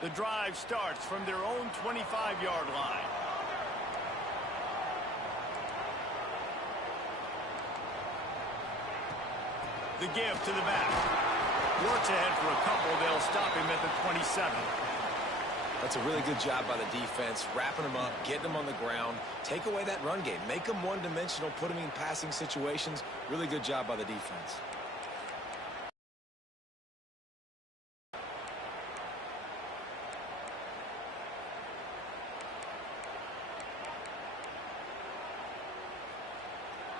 The drive starts from their own 25-yard line. The give to the back. Works ahead for a couple. They'll stop him at the 27. That's a really good job by the defense, wrapping them up, getting them on the ground. Take away that run game. Make them one-dimensional, put them in passing situations. Really good job by the defense.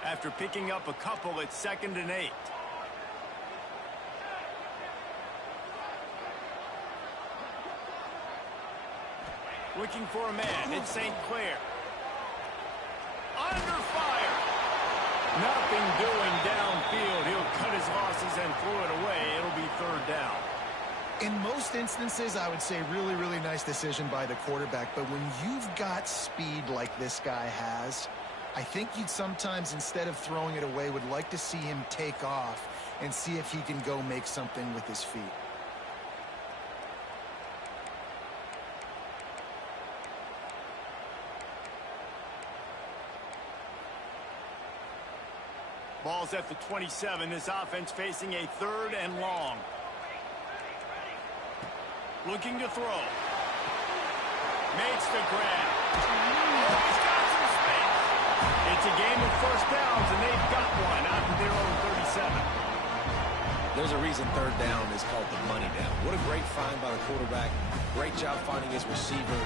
After picking up a couple, it's 2nd and 8. Looking for a man. It's St. Clair. Under fire. Nothing doing downfield. He'll cut his losses and throw it away. It'll be 3rd down. In most instances, I would say really, really nice decision by the quarterback. But when you've got speed like this guy has, I think you'd sometimes, instead of throwing it away, would like to see him take off and see if he can go make something with his feet. Ball's at the 27. This offense facing a 3rd and long. Looking to throw. Makes the grab. Oh, he's got some space. It's a game of 1st downs, and they've got one out of their own 37. There's a reason 3rd down is called the money down. What a great find by the quarterback. Great job finding his receiver.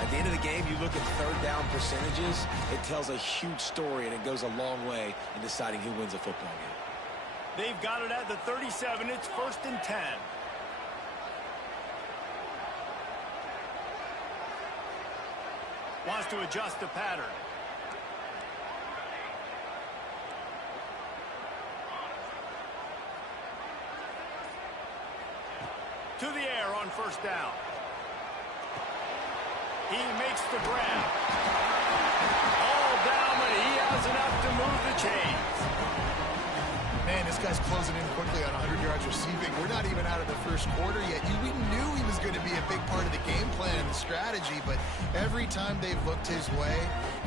At the end of the game, you look at 3rd down percentages. It tells a huge story, and it goes a long way in deciding who wins a football game. They've got it at the 37. It's 1st and 10. Wants to adjust the pattern. To the air on 1st down. He makes the grab. All down, but he has enough to move the chains. Man, this guy's closing in quickly on 100 yards receiving. We're not even out of the 1st quarter yet. We knew he was going to be a big part of the game plan and the strategy, but every time they've looked his way,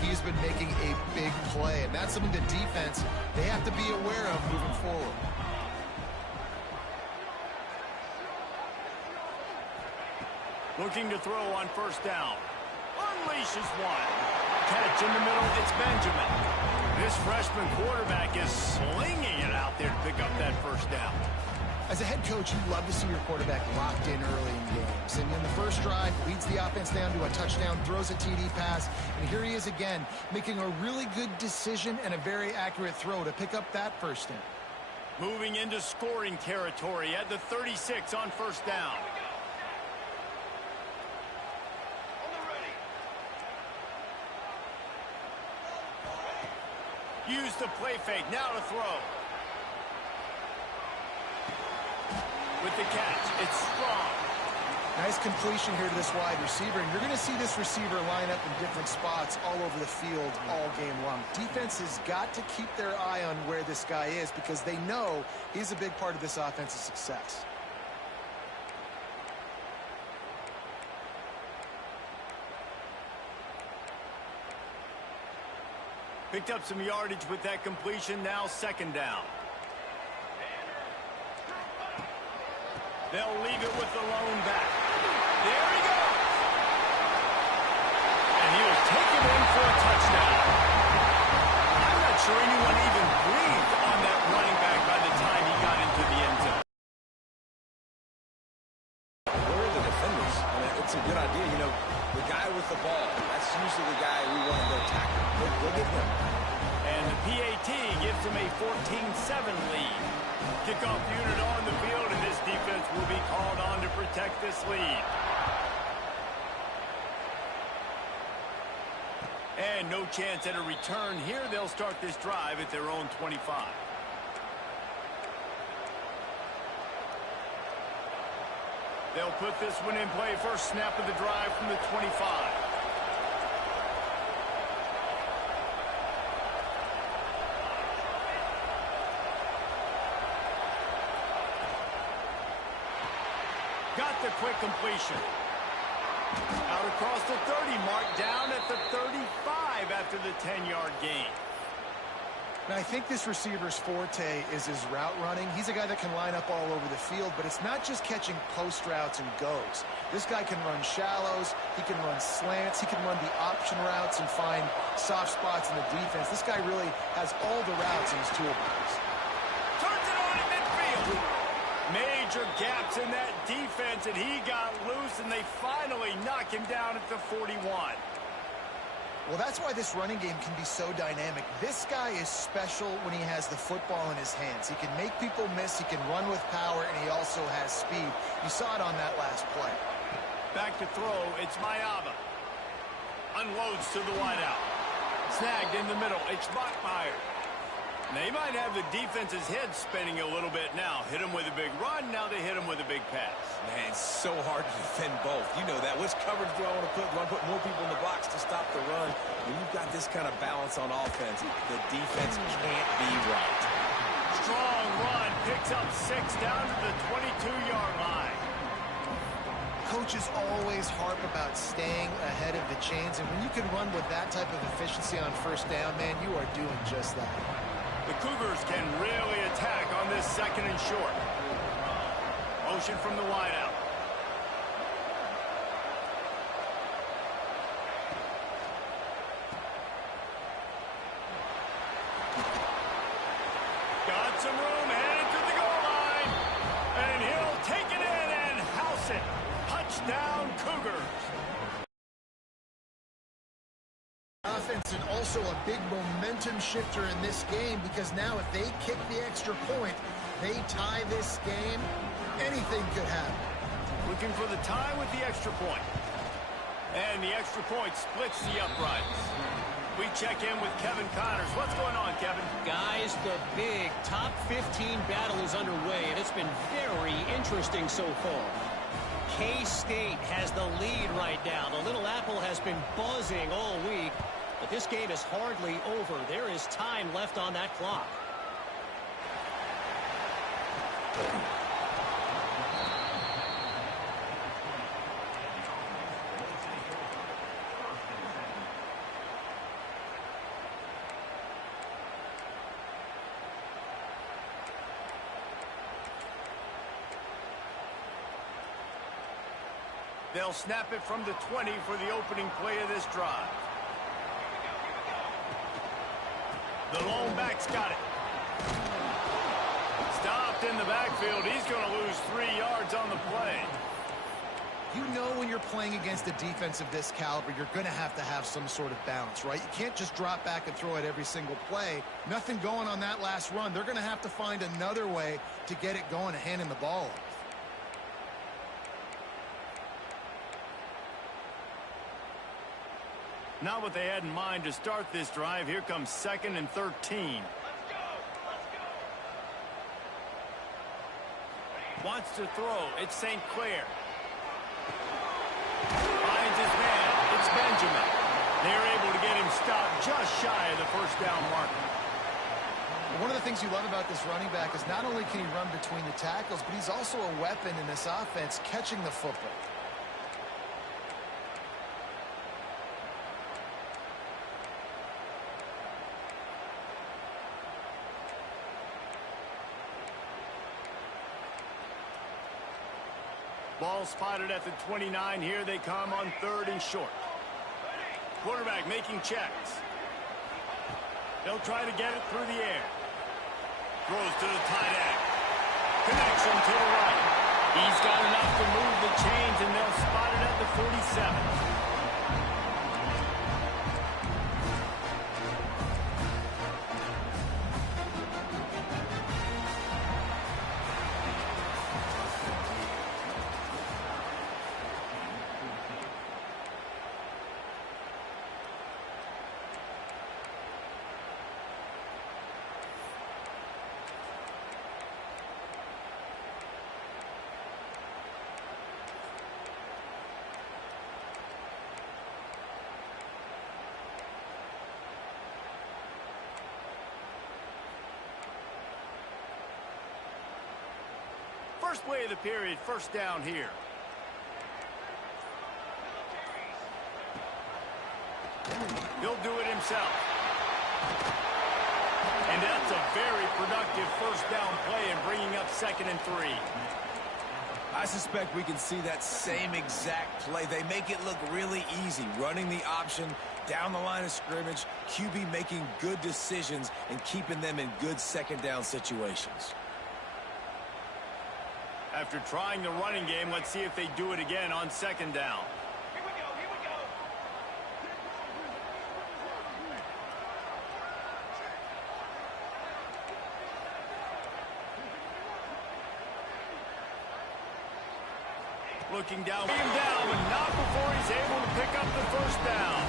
he's been making a big play, and that's something the defense, they have to be aware of moving forward. Looking to throw on 1st down. Unleashes one. Catch in the middle, it's Benjamin. This freshman quarterback is slinging it out there to pick up that 1st down. As a head coach, you love to see your quarterback locked in early in games. And in the 1st drive, leads the offense down to a touchdown, throws a TD pass, and here he is again, making a really good decision and a very accurate throw to pick up that 1st down. Moving into scoring territory at the 36 on 1st down. Use the play fake, now to throw. With the catch, it's Strong. Nice completion here to this wide receiver, and you're going to see this receiver line up in different spots all over the field all game long. Defense has got to keep their eye on where this guy is because they know he's a big part of this offense's success. Picked up some yardage with that completion, now 2nd down. They'll leave it with the lone back. There he goes. And he'll take it in for a touchdown. I'm not sure anyone even breathed on that running back by the time he got into the end zone. Where are the defenders? I mean, it's a good idea. You know, the guy with the ball, that's usually the guy we want to go tackle. Go get him. And the PAT gives him a 14-7 lead. Kickoff unit on the field, and this defense will be called on to protect this lead. And no chance at a return here. They'll start this drive at their own 25. They'll put this one in play. First snap of the drive from the 25. Got the quick completion. Out across the 30 mark, down at the 35 after the 10-yard gain. Now, I think this receiver's forte is his route running. He's a guy that can line up all over the field, but it's not just catching post routes and goes. This guy can run shallows, he can run slants, he can run the option routes and find soft spots in the defense. This guy really has all the routes in his toolbox. Turns it on in midfield. Major gaps in that defense, and he got loose, and they finally knock him down at the 41. Well, that's why this running game can be so dynamic. This guy is special when he has the football in his hands. He can make people miss, he can run with power, and he also has speed. You saw it on that last play. Back to throw, it's Mayava. Unloads to the wideout. Snagged in the middle, it's Bachmeier. They might have the defense's head spinning a little bit now. Hit him with a big run, now they hit him with a big pass. Man, it's so hard to defend both. You know that. Which coverage do I want to put? Do I put more people in the box to stop the run? When you've got this kind of balance on offense, the defense can't be right. Strong run, picks up 6 down to the 22-yard line. Coaches always harp about staying ahead of the chains, and when you can run with that type of efficiency on first down, man, you are doing just that. The Cougars can really attack on this 2nd and short. Motion from the wideout. Got some room, headed to the goal line. And he'll take it in and house it. Touchdown, Cougars. Offense, and also a big momentum shifter in this game, because now if they kick the extra point, they tie this game, anything could happen. Looking for the tie with the extra point. And the extra point splits the uprights. We check in with Kevin Connors. What's going on, Kevin? Guys, the big top 15 battle is underway, and it's been very interesting so far. K-State has the lead right now. The Little Apple has been buzzing all week, but this game is hardly over. There is time left on that clock. They'll snap it from the 20 for the opening play of this drive. The lone back's got it. Stopped in the backfield. He's going to lose 3 yards on the play. You know when you're playing against a defense of this caliber, you're going to have some sort of balance, right? You can't just drop back and throw it every single play. Nothing going on that last run. They're going to have to find another way to get it going and hand him the ball off. Not what they had in mind to start this drive. Here comes 2nd and 13. Let's go. Wants to throw. It's St. Clair. Finds his man. It's Benjamin. They're able to get him stopped just shy of the first down marker. One of the things you love about this running back is not only can he run between the tackles, but he's also a weapon in this offense catching the football. Ball spotted at the 29. Here they come on 3rd and short. Quarterback making checks. They'll try to get it through the air. Throws to the tight end. Connection to the right. He's got enough to move the chains, and they'll spot it at the 47. First play of the period, first down here. He'll do it himself. And that's a very productive first down play and bringing up 2nd and 3. I suspect we can see that same exact play. They make it look really easy, running the option down the line of scrimmage, QB making good decisions and keeping them in good 2nd down situations. After trying the running game, let's see if they do it again on 2nd down. Here we go. Looking down, but not before he's able to pick up the first down.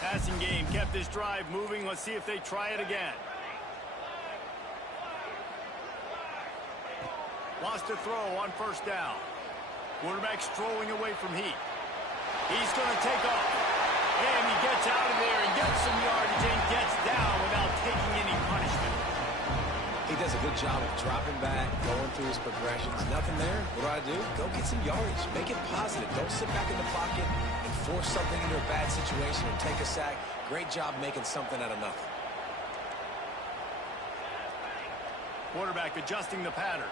Passing game kept this drive moving. Let's see if they try it again. Wants to throw on 1st down. Quarterback strolling away from Heat. He's going to take off. And he gets out of there and gets some yardage and gets down without taking any punishment. He does a good job of dropping back, going through his progressions. Nothing there. What do? Go get some yardage. Make it positive. Don't sit back in the pocket and force something into a bad situation or take a sack. Great job making something out of nothing. Quarterback adjusting the pattern.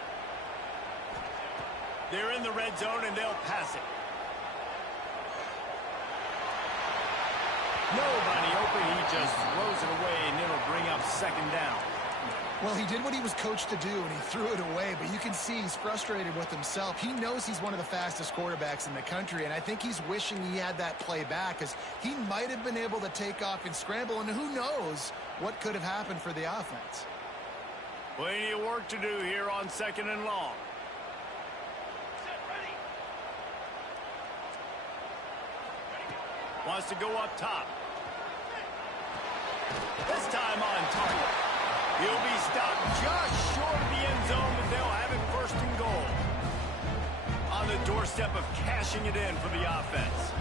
They're in the red zone, and they'll pass it. Nobody open. He just throws it away, and it'll bring up 2nd down. Well, he did what he was coached to do, and he threw it away, but you can see he's frustrated with himself. He knows he's one of the fastest quarterbacks in the country, and I think he's wishing he had that play back, because he might have been able to take off and scramble, and who knows what could have happened for the offense. Plenty of work to do here on 2nd and long. Wants to go up top. This time on target. He'll be stopped just short of the end zone, but they'll have it 1st and goal. On the doorstep of cashing it in for the offense.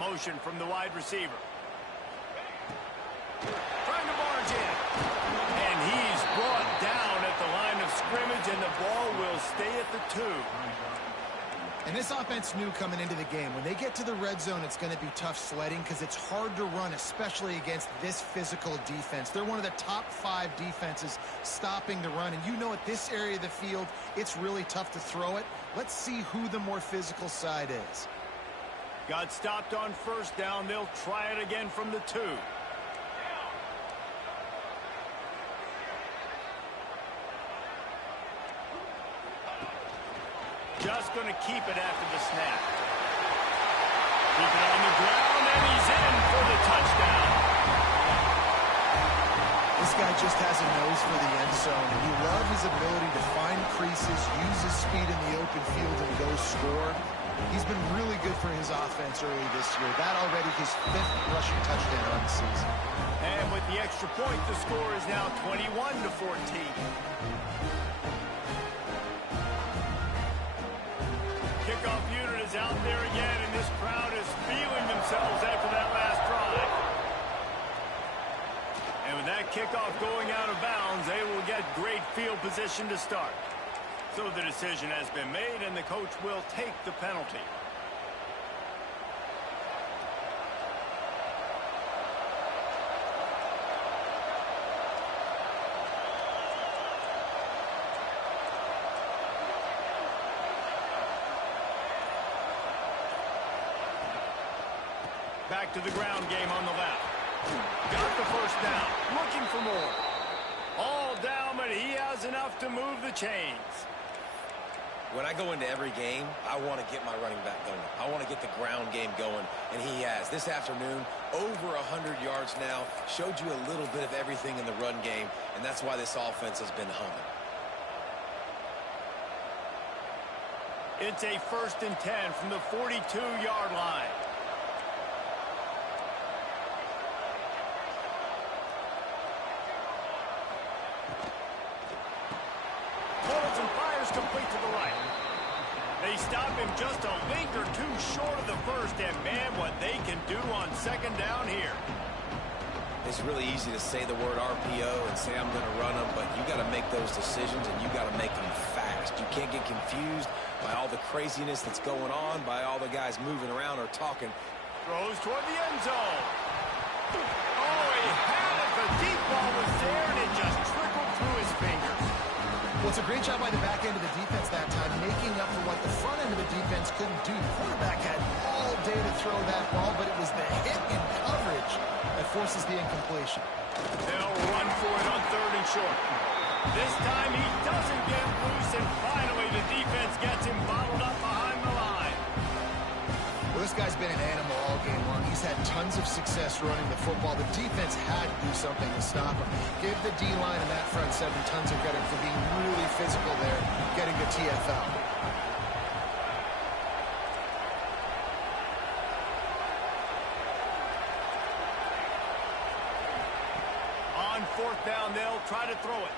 Motion from the wide receiver. Trying to barge in. And he's brought down at the line of scrimmage, and the ball will stay at the 2. And this offense knew coming into the game, when they get to the red zone, it's going to be tough sledding because it's hard to run, especially against this physical defense. They're one of the top 5 defenses stopping the run. And you know at this area of the field, it's really tough to throw it. Let's see who the more physical side is. Got stopped on 1st down. They'll try it again from the 2. Just going to keep it after the snap. Keep it on the ground, and he's in for the touchdown. This guy just has a nose for the end zone, and you love his ability to find creases, use his speed in the open field, and go score. He's been really good for his offense early this year. That already his 5th rushing touchdown on the season. And with the extra point, the score is now 21-14. Kickoff unit is out there again, and this crowd is feeling themselves after that last drive. And with that kickoff going out of bounds, they will get great field position to start. So the decision has been made, and the coach will take the penalty. Back to the ground game on the left. Got the first down. Looking for more. All down, but he has enough to move the chains. When I go into every game, I want to get my running back going. I want to get the ground game going, and he has. This afternoon, over 100 yards now, showed you a little bit of everything in the run game, and that's why this offense has been humming. It's a 1st and 10 from the 42-yard line. Pulls and fires complete to the right. They stop him just a link or two short of the first, and man, what they can do on 2nd down here. It's really easy to say the word RPO and say I'm going to run them, but you got to make those decisions and you got to make them fast. You can't get confused by all the craziness that's going on, by all the guys moving around or talking. Throws toward the end zone. Oh, he had it. The deep ball was there, and it just trickled through his fingers. Well, it's a great job by the back end of the defense that time, making up for what the front end of the defense couldn't do. The quarterback had all day to throw that ball, but it was the hit in coverage that forces the incompletion. They'll run for it on 3rd and short. This time he doesn't get loose, and finally the defense gets him bottled up behind the line. Well, this guy's been an animal all game long. He's had tons of success running the football. The defense had to do something to stop him. Give the D-line and that front 7 tons of credit for being really physical there, getting the TFL. On 4th down, they'll try to throw it.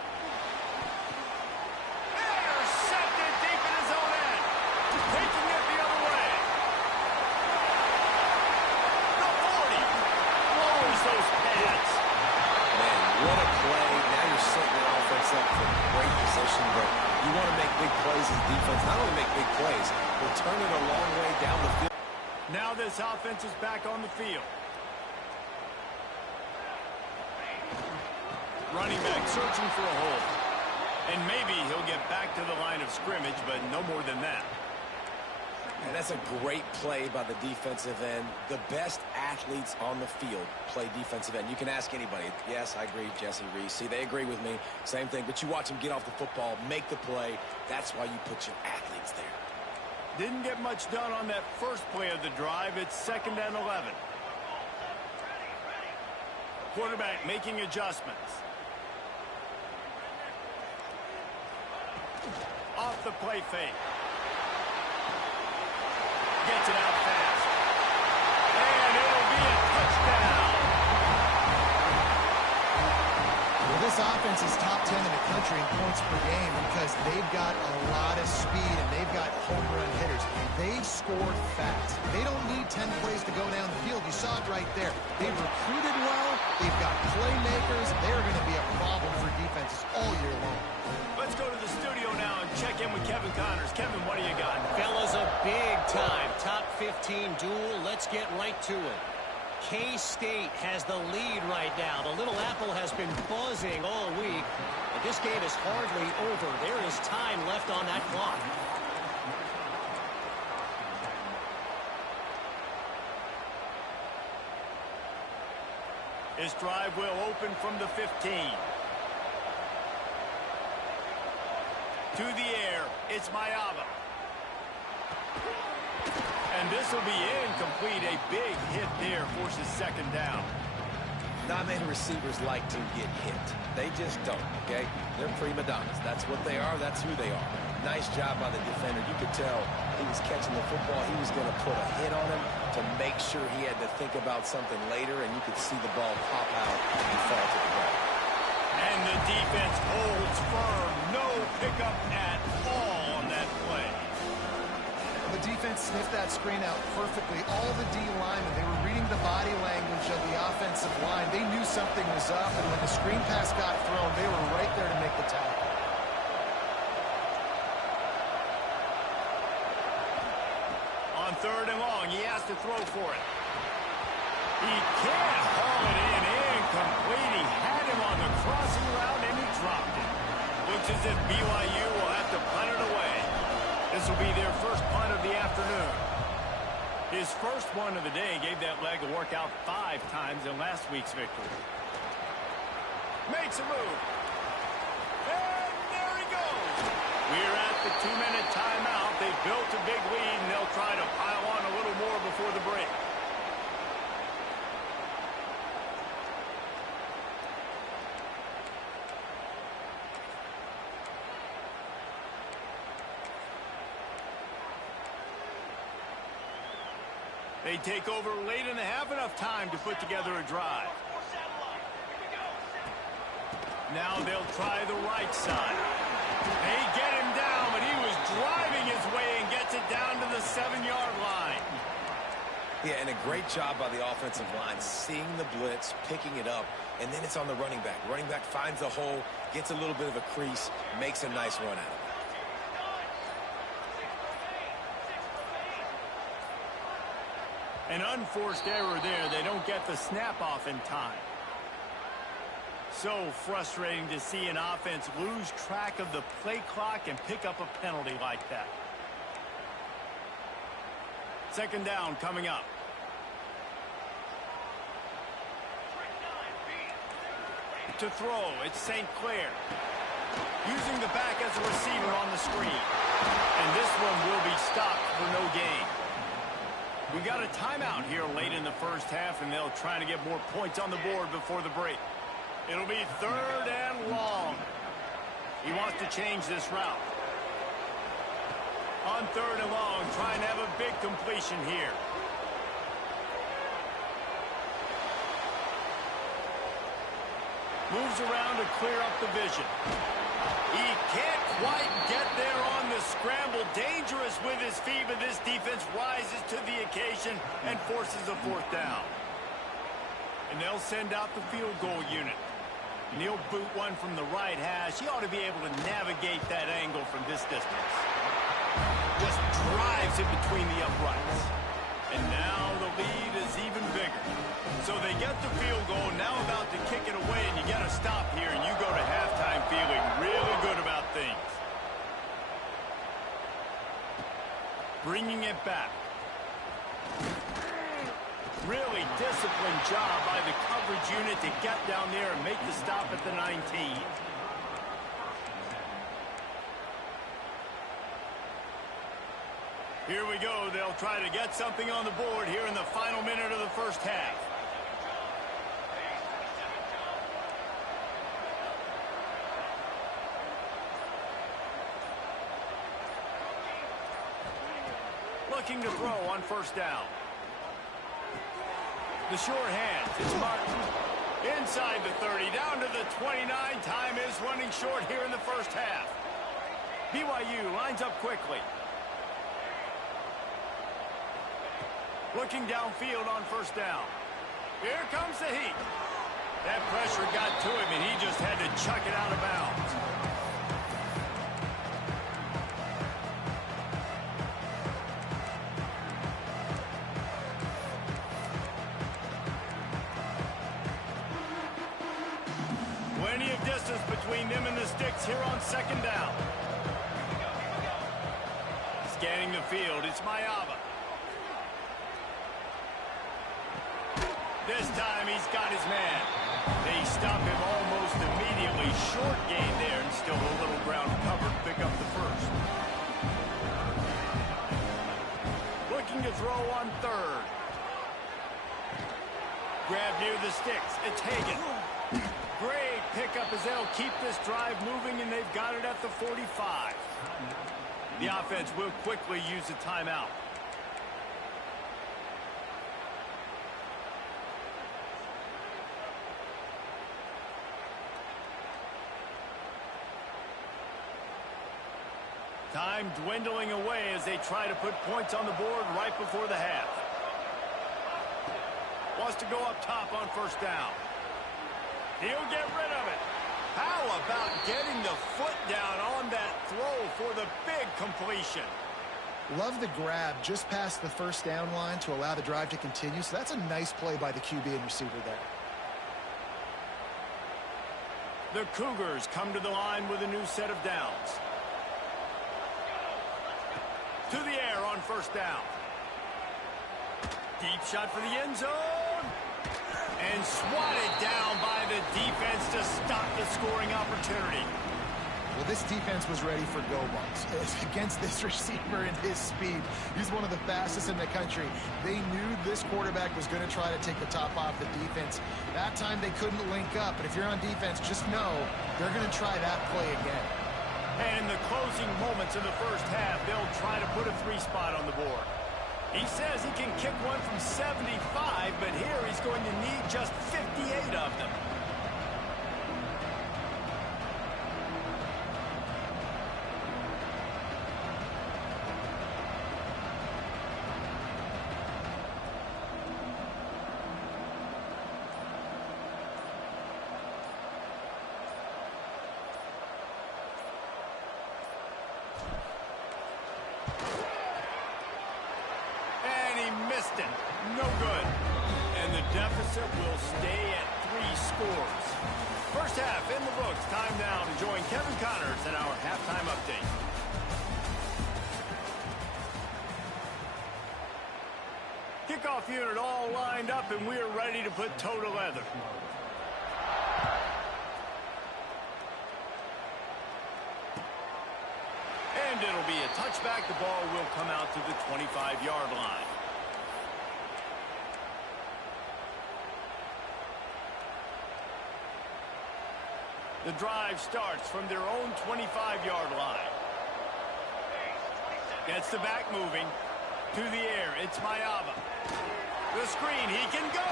Intercepted deep in his own end. Taking it the other way. The 40. Lowers those pads. Man, what a play. Now you're setting the offense up for great position, but you want to make big plays as defense. Not only make big plays, but turn it a long way down the field. Now this offense is back on the field. Running back searching for a hole. And maybe he'll get back to the line of scrimmage, but no more than that. And that's a great play by the defensive end. The best athletes on the field play defensive end. You can ask anybody. Yes, I agree, Jesse Reese. See, they agree with me. Same thing. But you watch them get off the football, make the play. That's why you put your athletes there. Didn't get much done on that first play of the drive. It's 2nd and 11. Quarterback making adjustments. Off the play fake. Gets it out fast. And it'll be a touchdown. Well, this offense is top 10 in the country in points per game because they've got a lot of speed and they've got home run hitters. They scored fast. They don't need 10 plays to go down the field. You saw it right there. They've recruited well. They've got playmakers. They're going to be a problem for defenses all year long. Let's go to the studio now and check in with Kevin Connors. Kevin, what do you got? Fellas, a big-time top 15 duel. Let's get right to it. K-State has the lead right now. The Little Apple has been buzzing all week, but this game is hardly over. There is time left on that clock. His drive will open from the 15. To the air, it's Mayava. And this will be incomplete. A big hit there forces 2nd down. Not many receivers like to get hit. They just don't, okay? They're prima donnas. That's what they are. That's who they are. Nice job by the defender. You could tell he was catching the football. He was going to put a hit on him to make sure he had to think about something later, and you could see the ball pop out and fall to the ground. And the defense holds firm. No pickup at all on that play. The defense sniffed that screen out perfectly. All the D linemen, they were reading the body language of the offensive line. They knew something was up, and when the screen pass got thrown, they were right there to make the tackle. On 3rd and long, he has to throw for it. He can't haul it in. Incomplete. He had him on the crossing route, and he dropped it. Looks as if BYU will have to punt it away. This will be their first punt of the afternoon. His first one of the day gave that leg a workout 5 times in last week's victory. Makes a move. And there he goes. We're at the 2-minute timeout. They built a big lead, and they'll try to pile on a little more before the break. They take over late in the half, enough time to put together a drive. Now they'll try the right side. They get him down, but he was driving his way and gets it down to the 7-yard line. Yeah, and a great job by the offensive line, seeing the blitz, picking it up, and then it's on the running back. Running back finds the hole, gets a little bit of a crease, makes a nice run out of it. An unforced error there. They don't get the snap off in time. So frustrating to see an offense lose track of the play clock and pick up a penalty like that. Second down coming up. To throw, it's St. Clair. Using the back as a receiver on the screen. And this one will be stopped for no gain. We got a timeout here late in the first half, and they'll try to get more points on the board before the break. It'll be 3rd and long. He wants to change this route. On 3rd and long, trying to have a big completion here. Moves around to clear up the vision. He can't quite get there on the scramble. Dangerous with his feet, but this defense rises to the occasion and forces a 4th down. And they'll send out the field goal unit. And he'll boot one from the right hash. He ought to be able to navigate that angle from this distance. Just drives it between the uprights. And now the lead is even bigger. So they get the field goal, now about to kick it away, and you get a stop here, and you go to halftime feeling really good about things. Bringing it back. Really disciplined job by the coverage unit to get down there and make the stop at the 19. Here we go. They'll try to get something on the board here in the final minute of the first half. Looking to throw on 1st down. The short hands. It's Martin. Inside the 30, down to the 29. Time is running short here in the first half. BYU lines up quickly. Looking downfield on 1st down. Here comes the heat. That pressure got to him, and he just had to chuck it out of bounds. Plenty of distance between them and the sticks here on 2nd down. Scanning the field, it's Mayava. This time he's got his man. They stop him almost immediately. Short gain there, and still a little ground covered. Pick up the 1st. Looking to throw on 3rd. Grab near the sticks. It's Hagan. Great pickup as they'll keep this drive moving, and they've got it at the 45. The offense will quickly use a timeout. Time dwindling away as they try to put points on the board right before the half. Wants to go up top on 1st down. He'll get rid of it. How about getting the foot down on that throw for the big completion? Love the grab just past the 1st down line to allow the drive to continue. So that's a nice play by the QB and receiver there. The Cougars come to the line with a new set of downs. To the air on 1st down. Deep shot for the end zone. And swatted down by the defense to stop the scoring opportunity. Well, this defense was ready for go balls. Against this receiver and his speed, he's one of the fastest in the country. They knew this quarterback was going to try to take the top off the defense. That time they couldn't link up, but if you're on defense, just know they're going to try that play again. And in the closing moments of the first half, they'll try to put a 3 spot on the board. He says he can kick one from 75, but here he's going to need just 58 of them. Missed it. No good. And the deficit will stay at 3 scores. First half in the books. Time now to join Kevin Connors in our halftime update. Kickoff unit all lined up, and we are ready to put toe to leather. And it'll be a touchback. The ball will come out to the 25-yard line. The drive starts from their own 25-yard line. Gets the back moving. To the air, it's Mayava. The screen, he can go.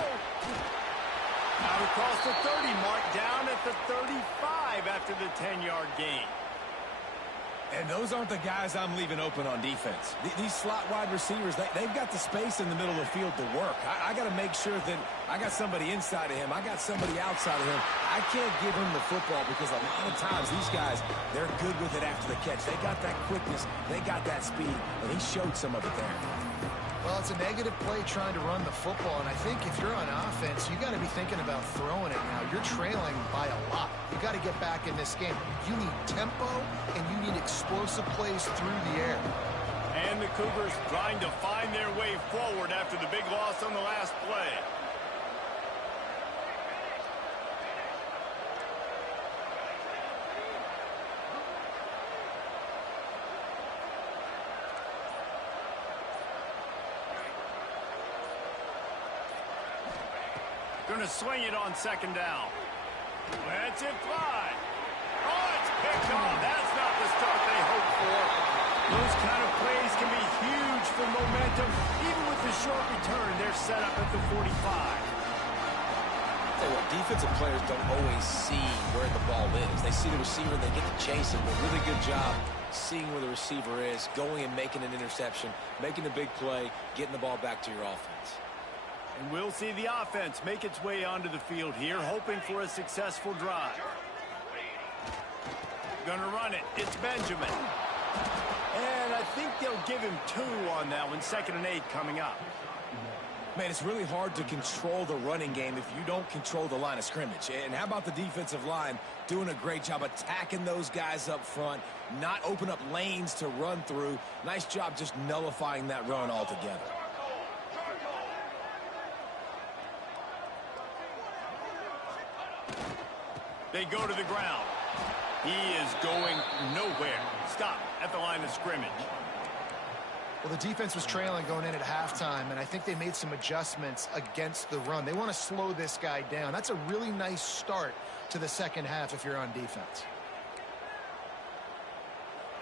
Out across the 30 mark, down at the 35 after the 10-yard gain. And those aren't the guys I'm leaving open on defense. These slot wide receivers, they've got the space in the middle of the field to work. I got to make sure that I got somebody inside of him. I got somebody outside of him. I can't give him the football because a lot of times these guys, they're good with it after the catch. They got that quickness. They got that speed. And he showed some of it there. Well, it's a negative play trying to run the football, and I think if you're on offense, you got to be thinking about throwing it now. You're trailing by a lot. You got to get back in this game. You need tempo, and you need explosive plays through the air. And the Cougars trying to find their way forward after the big loss on the last play. Going to swing it on second down. Lets it fly. Oh, it's picked off. That's not the start they hoped for. Those kind of plays can be huge for momentum. Even with the short return, they're set up at the 45. Tell you what, defensive players don't always see where the ball is. They see the receiver, they get to chase him. But really good job seeing where the receiver is, going and making an interception, making a big play, getting the ball back to your offense. And we'll see the offense make its way onto the field here, hoping for a successful drive. Gonna run it. It's Benjamin. And I think they'll give him 2 on that one. 2nd and 8 coming up. Man, it's really hard to control the running game if you don't control the line of scrimmage. And how about the defensive line doing a great job attacking those guys up front, not open up lanes to run through. Nice job just nullifying that run altogether. They go to the ground. He is going nowhere. Stop at the line of scrimmage. Well, the defense was trailing going in at halftime, and I think they made some adjustments against the run. They want to slow this guy down. That's a really nice start to the second half if you're on defense.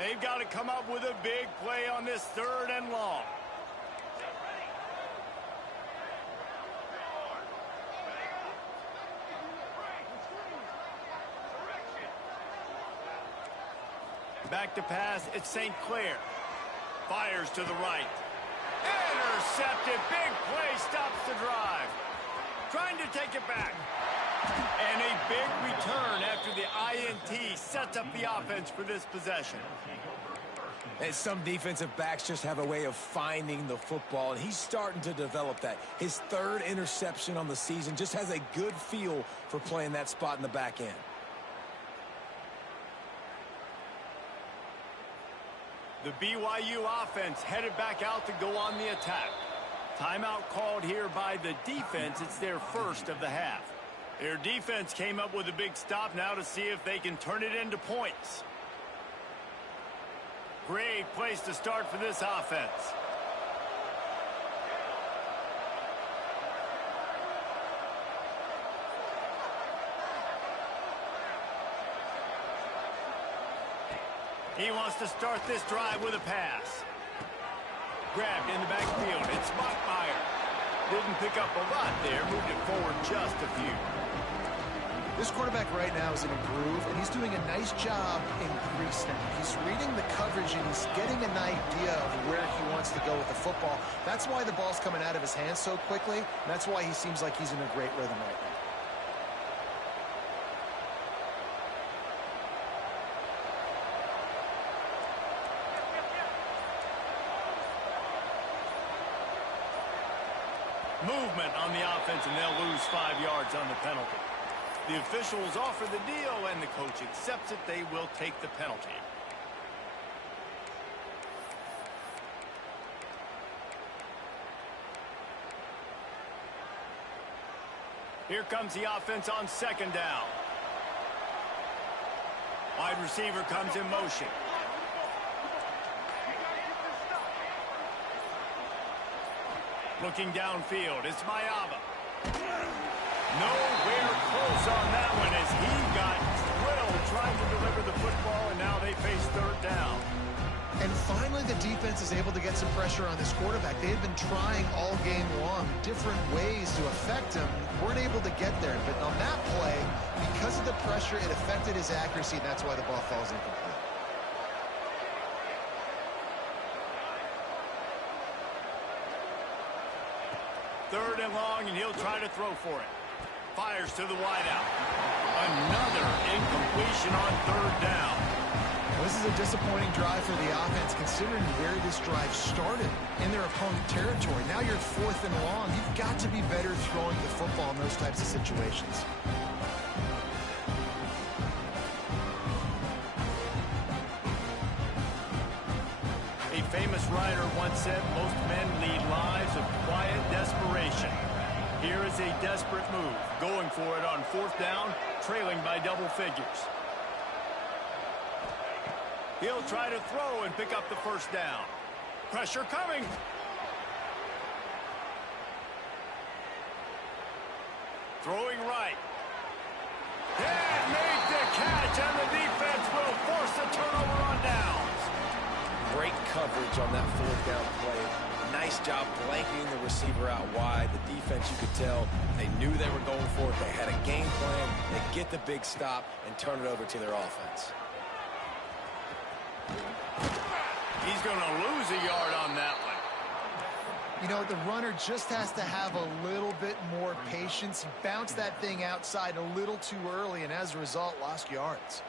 They've got to come up with a big play on this 3rd and long. Back to pass, it's St. Clair. Fires to the right. Intercepted, big play, stops the drive. Trying to take it back. And a big return after the INT sets up the offense for this possession. And some defensive backs just have a way of finding the football, and he's starting to develop that. His 3rd interception on the season, just has a good feel for playing that spot in the back end. The BYU offense headed back out to go on the attack. Timeout called here by the defense. It's their first of the half. Their defense came up with a big stop now to see if they can turn it into points. Great place to start for this offense. He wants to start this drive with a pass. grabbed in the backfield. It's Bachmeier. Didn't pick up a lot there. Moved it forward just a few. This quarterback right now is in a groove, and he's doing a nice job in pre-snap. He's reading the coverage, and he's getting an idea of where he wants to go with the football. That's why the ball's coming out of his hands so quickly, and that's why he seems like he's in a great rhythm right now. Movement on the offense, and they'll lose 5 yards on the penalty. The officials offer the deal, and the coach accepts it. They will take the penalty. Here comes the offense on 2nd down. Wide receiver comes in motion. Looking downfield, it's Mayava. Nowhere close on that one as he got drilled trying to deliver the football, and now they face 3rd down. And finally, the defense is able to get some pressure on this quarterback. They had been trying all game long different ways to affect him. Weren't able to get there. But on that play, because of the pressure, it affected his accuracy, and that's why the ball falls incomplete. Third and long, and he'll try to throw for it. Fires to the wideout. Another incompletion on 3rd down. This is a disappointing drive for the offense, considering where this drive started in their opponent territory. Now you're 4th and long. You've got to be better throwing the football in those types of situations. A famous writer once said, most men lead lives of quiet desperation. Here is a desperate move, going for it on 4th down, trailing by double figures. He'll try to throw and pick up the 1st down. Pressure coming. Throwing right. Can't make the catch, and the defense will force a turnover on downs. Great coverage on that 4th down play. Nice job blanketing the receiver out wide. The defense, you could tell, they knew they were going for it. They had a game plan. They get the big stop and turn it over to their offense. He's going to lose a yard on that one. You know, the runner just has to have a little bit more patience. He bounced that thing outside a little too early, and as a result, lost yards.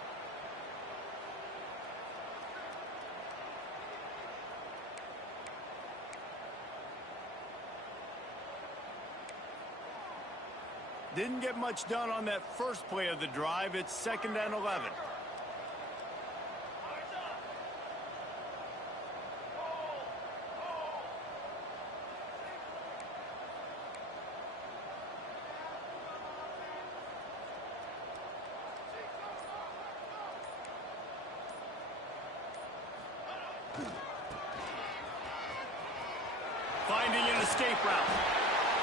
Didn't get much done on that first play of the drive. It's 2nd and 11. Finding an escape route.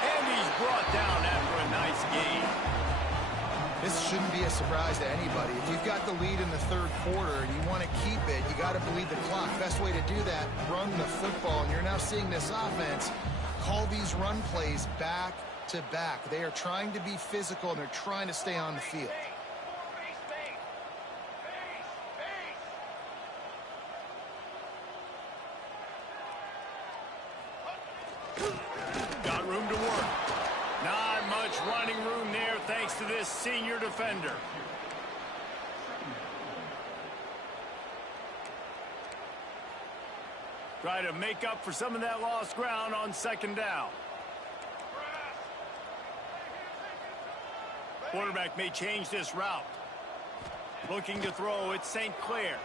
And he's brought down after a nice gain. This shouldn't be a surprise to anybody. If you've got the lead in the 3rd quarter and you want to keep it, you got to bleed the clock. Best way to do that, run the football. And you're now seeing this offense call these run plays back to back. They are trying to be physical, and they're trying to stay on the field. Got room to work. Not much running room there thanks to this senior defender. Try to make up for some of that lost ground on 2nd down. Quarterback may change this route. Looking to throw, it's St. Clair.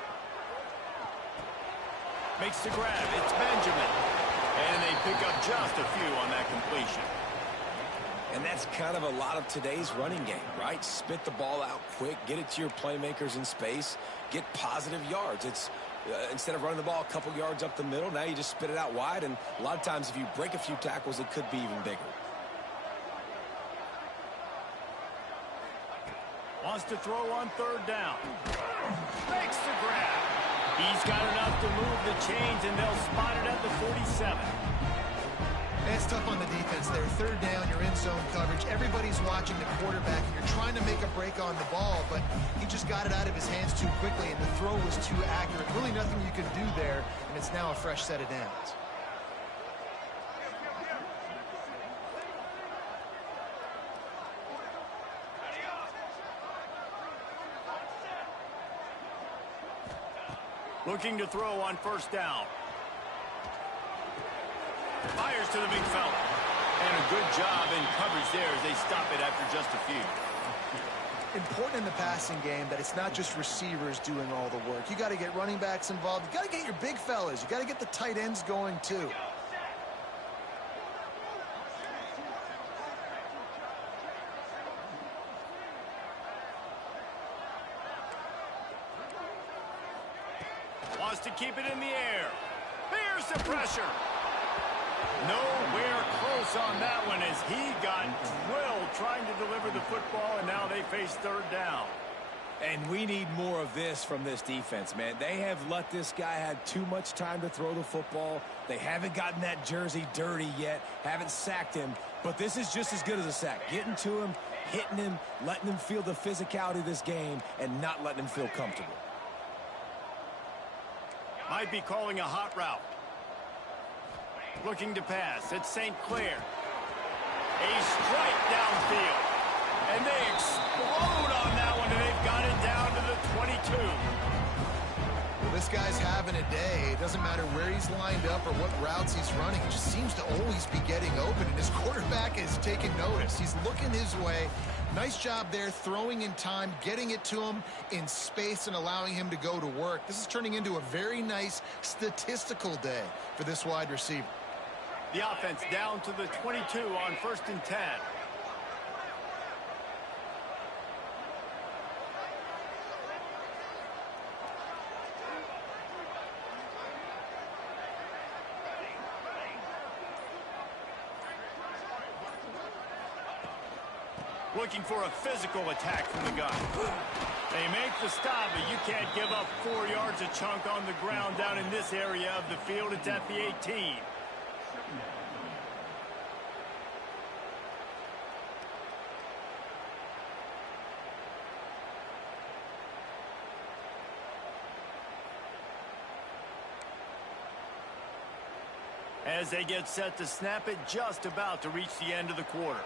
Makes the grab, it's Benjamin. And they pick up just a few on that completion. And that's kind of a lot of today's running game, right? Spit the ball out quick, get it to your playmakers in space, get positive yards. It's instead of running the ball a couple yards up the middle, now you just spit it out wide, and a lot of times if you break a few tackles, it could be even bigger. Wants to throw on 3rd down. Makes the grab. He's got enough to move the chains, and they'll spot it at the 47. It's tough on the defense there. Third down, you're in zone coverage. Everybody's watching the quarterback, and you're trying to make a break on the ball, but he just got it out of his hands too quickly, and the throw was too accurate. Really nothing you could do there, and it's now a fresh set of downs. Looking to throw on first down. Fires to the big fella. And a good job in coverage there as they stop it after just a few. Important in the passing game that it's not just receivers doing all the work. You got to get running backs involved. You got to get your big fellas. You got to get the tight ends going too. Wants to keep it in the air. Here's the pressure. Nowhere close on that one as he got drilled trying to deliver the football, and now they face third down. And we need more of this from this defense, man. They have let this guy have too much time to throw the football. They haven't gotten that jersey dirty yet, haven't sacked him, but this is just as good as a sack. Getting to him, hitting him, letting him feel the physicality of this game, and not letting him feel comfortable. Might be calling a hot route. Looking to pass. It's St. Clair. A strike downfield. And they explode on that one, and they've got it down to the 22. Well, this guy's having a day. It doesn't matter where he's lined up or what routes he's running. He just seems to always be getting open, and his quarterback is taking notice. He's looking his way. Nice job there, throwing in time, getting it to him in space and allowing him to go to work. This is turning into a very nice statistical day for this wide receiver. The offense down to the 22 on 1st and 10. Looking for a physical attack from the gun. They make the stop, but you can't give up 4 yards a chunk on the ground down in this area of the field. It's at the 18. As they get set to snap it, just about to reach the end of the quarter.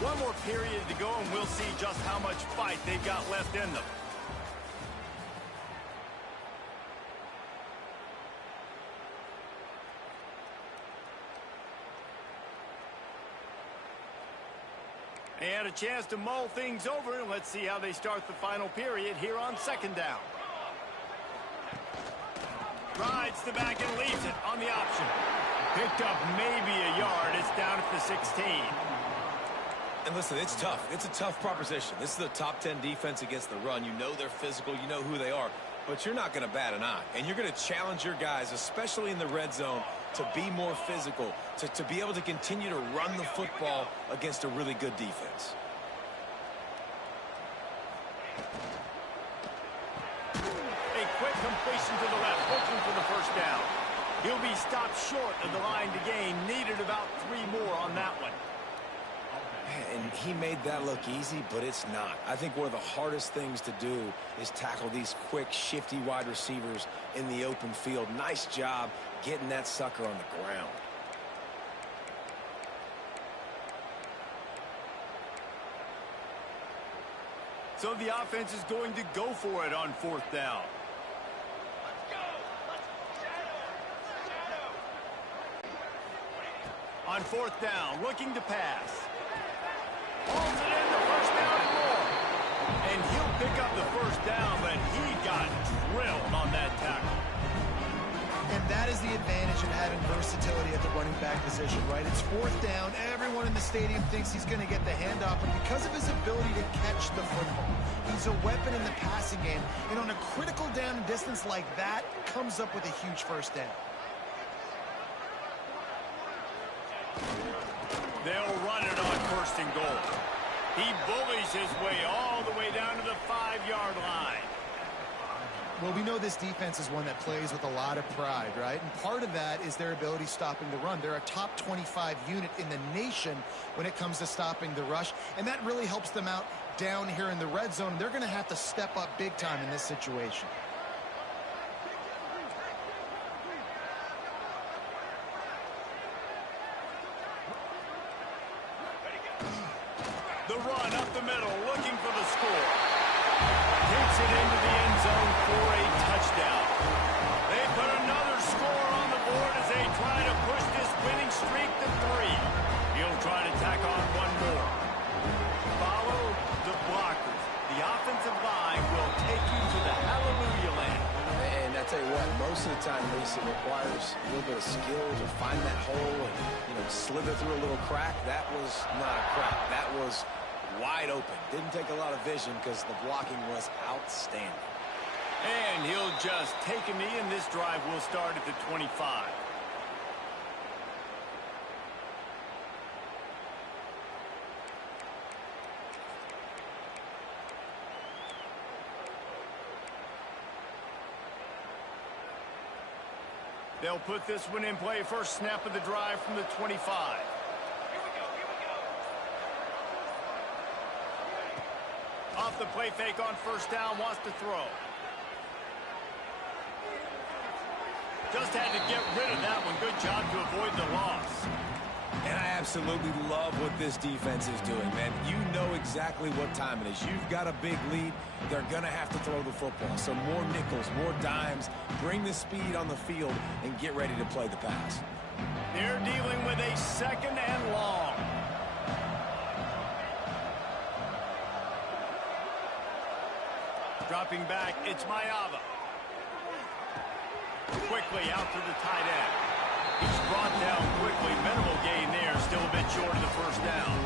One more period to go, and we'll see just how much fight they've got left in them. They had a chance to mull things over, and let's see how they start the final period here on 2nd down. Rides the back and leaves it on the option. Picked up maybe a yard. It's down at the 16. And listen, it's tough. It's a tough proposition. This is a top 10 defense against the run. You know they're physical. You know who they are. But you're not going to bat an eye. And you're going to challenge your guys, especially in the red zone, to be more physical, to be able to continue to run the football against a really good defense. A quick completion to the left, looking for the first down. He'll be stopped short of the line to gain. Needed about 3 more on that one. And he made that look easy, but it's not. I think one of the hardest things to do is tackle these quick, shifty wide receivers in the open field. Nice job getting that sucker on the ground. So the offense is going to go for it on 4th down. On 4th down, looking to pass. Holds it in the first down and more. And he'll pick up the first down, but he got drilled on that tackle. And that is the advantage of having versatility at the running back position, right? It's 4th down. Everyone in the stadium thinks he's going to get the handoff, but because of his ability to catch the football, he's a weapon in the passing game. And on a critical down and distance like that, comes up with a huge first down. They'll run it on 1st and goal. He bullies his way all the way down to the 5-yard line. Well, we know this defense is one that plays with a lot of pride, right? And part of that is their ability stopping the run. They're a top 25 unit in the nation when it comes to stopping the rush, and that really helps them out down here in the red zone. They're going to have to step up big time in this situation. The run up the middle, looking for the score. Takes it into the end zone for a touchdown. They put another score on the board as they try to push this winning streak to 3. He'll try to tack on one more. Follow the blockers. The offensive line will take you to the hallelujah land. And I tell you what, most of the time, Reese, it requires a little bit of skill to find that hole and, slither through a little crack. That was not a crack. That was wide open. Didn't take a lot of vision because the blocking was outstanding. And he'll just take a knee, and this drive will start at the 25. They'll put this one in play. First snap of the drive from the 25. Off the play fake on 1st down, wants to throw. Just had to get rid of that one. Good job to avoid the loss. And I absolutely love what this defense is doing, man. You know exactly what time it is. You've got a big lead. They're going to have to throw the football. So more nickels, more dimes. Bring the speed on the field and get ready to play the pass. They're dealing with a 2nd and long. Dropping back, it's Mayava. Quickly out to the tight end. He's brought down quickly. Minimal gain there. Still a bit short of the 1st down.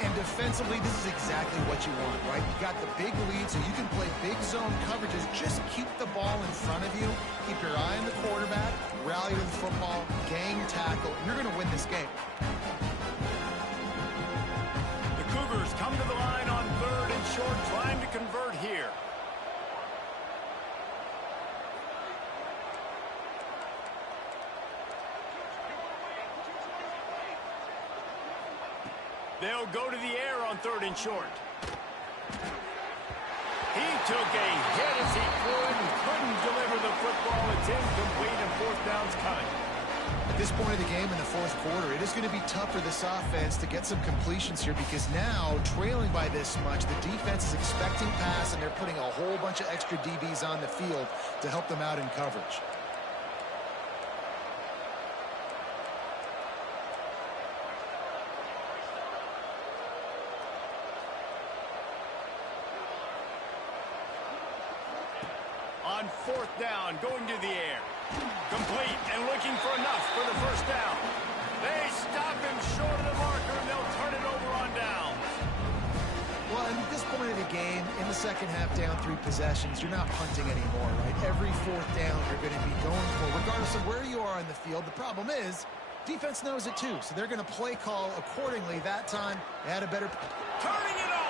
And defensively, this is exactly what you want, right? You got the big lead, so you can play big zone coverages. Just keep the ball in front of you. Keep your eye on the quarterback. Rally to the football. Gang tackle. You're going to win this game. The Cougars come to the line on 3rd and short, trying to convert here. They'll go to the air on 3rd and short. He took a hit as he threw it and couldn't deliver the football. It's incomplete, and 4th down's coming. At this point of the game in the 4th quarter, it is going to be tough for this offense to get some completions here because now, trailing by this much, the defense is expecting pass, and they're putting a whole bunch of extra DBs on the field to help them out in coverage. On 4th down, going to the air. Complete and looking for enough for the 1st down. They stop him short of the marker, and they'll turn it over on downs. Well, at this point of the game, in the second half, down 3 possessions, you're not punting anymore, right? Every 4th down you're going to be going for, regardless of where you are on the field. The problem is, defense knows it too, so they're going to play call accordingly. That time, they had a better... Turning it on!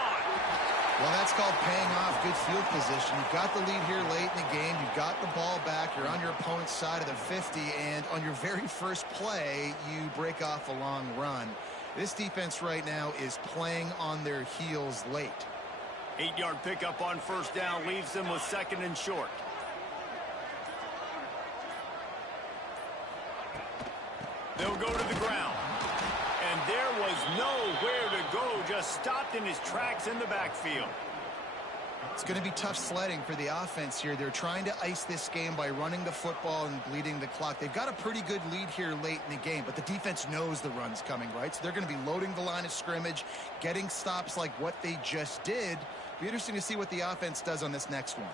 Well, that's called paying off good field position. You've got the lead here late in the game. You've got the ball back. You're on your opponent's side of the 50, and on your very first play, you break off a long run. This defense right now is playing on their heels late. 8-yard pickup on 1st down leaves them with 2nd and short. They'll go to the ground. And there was nowhere to go, just stopped in his tracks in the backfield. It's going to be tough sledding for the offense here. They're trying to ice this game by running the football and bleeding the clock. They've got a pretty good lead here late in the game, but the defense knows the run's coming, right? So they're going to be loading the line of scrimmage, getting stops like what they just did. Be interesting to see what the offense does on this next one.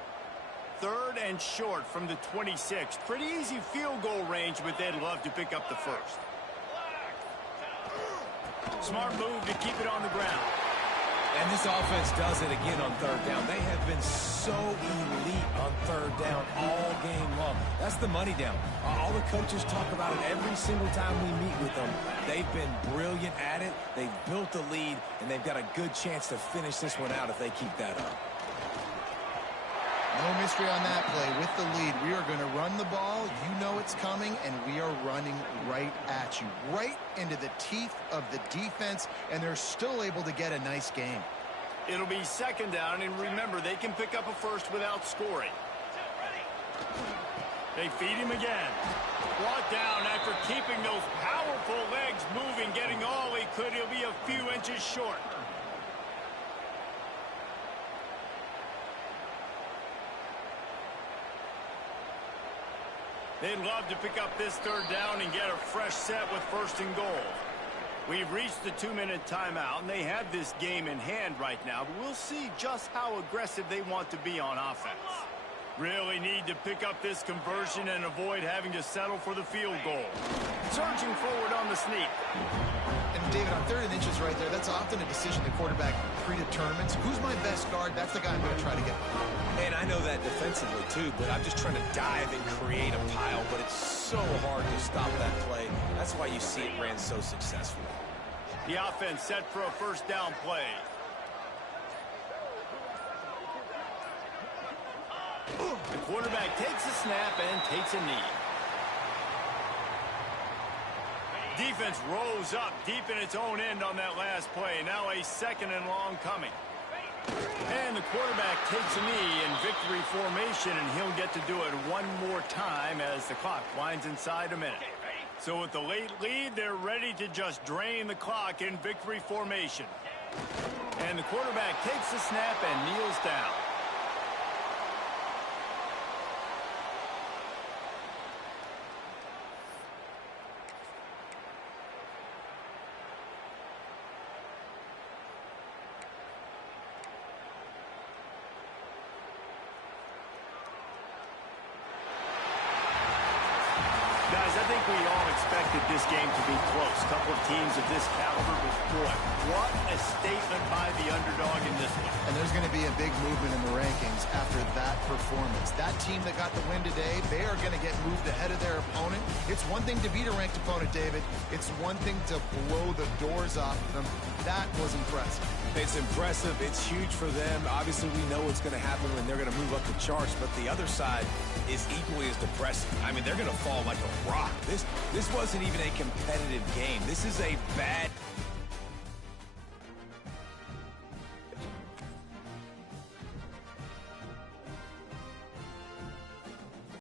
3rd and short from the 26. Pretty easy field goal range, but they'd love to pick up the 1st. Smart move to keep it on the ground. And this offense does it again on third down. They have been so elite on third down all game long. That's the money down. All the coaches talk about it every single time we meet with them. They've been brilliant at it. They've built the lead, and they've got a good chance to finish this one out if they keep that up. No mystery on that play. With the lead, we are going to run the ball. You know it's coming, and we are running right at you, right into the teeth of the defense, and they're still able to get a nice game. It'll be second down, and remember, they can pick up a first without scoring. They feed him again. Brought down after keeping those powerful legs moving, getting all he could. He'll be a few inches short. They'd love to pick up this third down and get a fresh set with first and goal. We've reached the 2-minute timeout, and they have this game in hand right now, but we'll see just how aggressive they want to be on offense. Really need to pick up this conversion and avoid having to settle for the field goal. Surging forward on the sneak. And David, on 3rd and inches right there, that's often a decision the quarterback predetermines. Who's my best guard? That's the guy I'm going to try to get. And I know that defensively, too, but I'm just trying to dive and create a pile, but it's so hard to stop that play. That's why you see it ran so successfully. The offense set for a first down play. The quarterback takes a snap and takes a knee. Defense rose up deep in its own end on that last play. Now a second and long coming. And the quarterback takes a knee in victory formation, and he'll get to do it one more time as the clock winds inside a minute. So with the late lead, they're ready to just drain the clock in victory formation. And the quarterback takes the snap and kneels down. Guys, I think we all expected this game to be close. A couple of teams of this caliber, but boy, what a statement by the underdog in this one. And there's going to be a big movement in the rankings after that performance. That team that got the win today, they are going to get moved ahead of their opponent. It's one thing to beat a ranked opponent, David. It's one thing to blow the doors off them. That was impressive. It's impressive. It's huge for them. Obviously, we know what's going to happen when they're going to move up the charts, but the other side is equally as depressing. I mean, they're going to fall like a rock. This wasn't even a competitive game. This is a bad